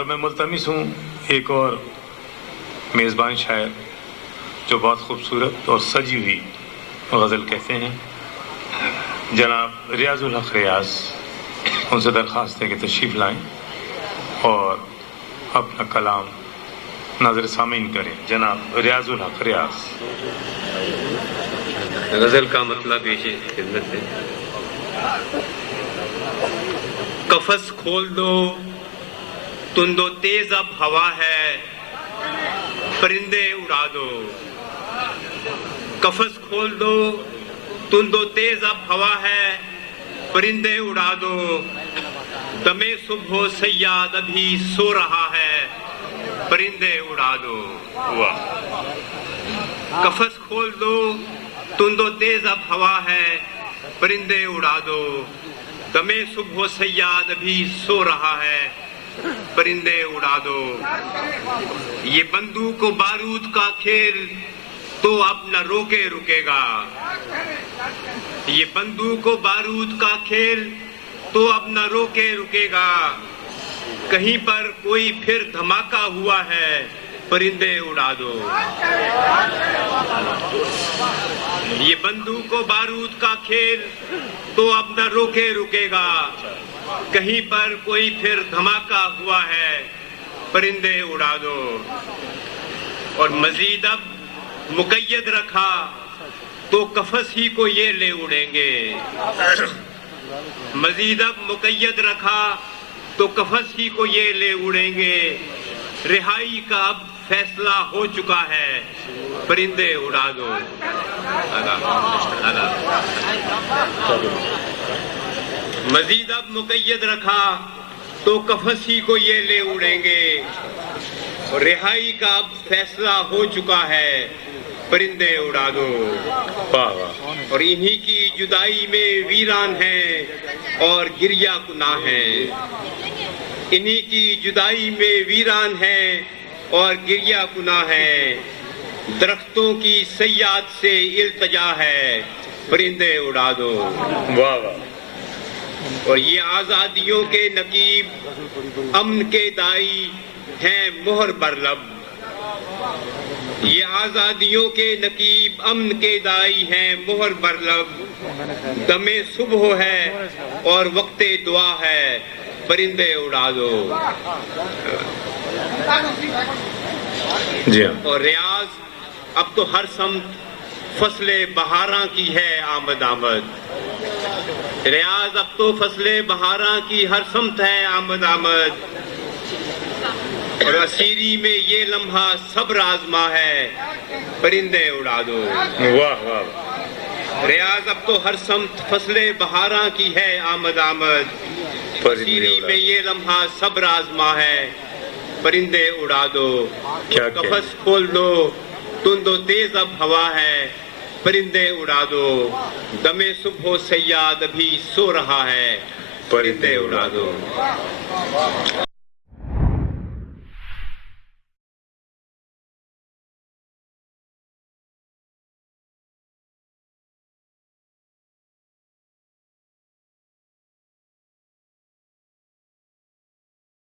और मैं मुल्तमिस हूँ एक और मेज़बान शायर जो बहुत खूबसूरत और सजी हुई गज़ल कहते हैं, जनाब रियाजुल हक रियाज, उनसे दरख्वास्त है कि तशरीफ़ लाएँ और अपना कलाम नाज़र सामीन करें। जनाब रियाजुल हक रियाज। गज़ल का मतलब पेशे खिदमत है। कफस खोल दो, तुंदो तेज अब हवा है, परिंदे उड़ा दो। कफस खोल दो, तुंदो तेज अब हवा है, परिंदे उड़ा दो। दमे सुबह सयाद अभी सो रहा है, परिंदे उड़ा दो। कफस खोल दो, तुंदो तेज अब हवा है, परिंदे उड़ा दो। दमे सुबह सयाद अभी सो रहा है, परिंदे उड़ा दो। ये बंदूक बारूद का खेल तो अब न रोके रुकेगा। ये बंदूक बारूद का खेल तो अब न रोके रुकेगा। कहीं पर कोई फिर धमाका हुआ है, परिंदे उड़ा दो। ये बंदूक बारूद का खेल तो अब न रोके रुकेगा। कहीं पर कोई फिर धमाका हुआ है, परिंदे उड़ा दो। और मजीद अब मुकय्यद रखा तो कफस ही को ये ले उड़ेंगे। मजीद अब मुकय्यद रखा तो कफस ही को ये ले उड़ेंगे। रिहाई का अब फैसला हो चुका है, परिंदे उड़ा दो। मजीद अब मुकय्यद रखा तो कफस ही को ये ले उड़ेंगे। और रिहाई का अब फैसला हो चुका है, परिंदे उड़ा दो। और इन्हीं की जुदाई में वीरान है और गिरिया कुना है। इन्हीं की जुदाई में वीरान है और गिरिया कुना है। दरख्तों की सयाद से इल्तजा है, परिंदे उड़ा दो। वाह वाह। और ये आजादियों के नकीब अमन के दाई हैं मोहर बरलब। ये आजादियों के नकीब अमन के दाई हैं मोहर बरलब। दमे सुबह है और वक्ते दुआ है, परिंदे उड़ा दो। जी। और रियाज अब तो हर समत फसले बहारा की है आमद आमद। रियाज अब तो फसले बहारा की हर समत है आमद आमद। और असीरी में ये लम्हा सब्र आजमा है, परिंदे उड़ा दो। वाह वाह। रियाज अब तो हर समत फसले बहारा की है आमद आमद। असीरी में ये लम्हा सब्र आजमा है, परिंदे उड़ा दो। कफस खोल दो, तुंदो तेज अब हवा है, परिंदे उड़ा दो। दमे सुबह सयाद अभी सो रहा है, परिंदे उड़ा दो।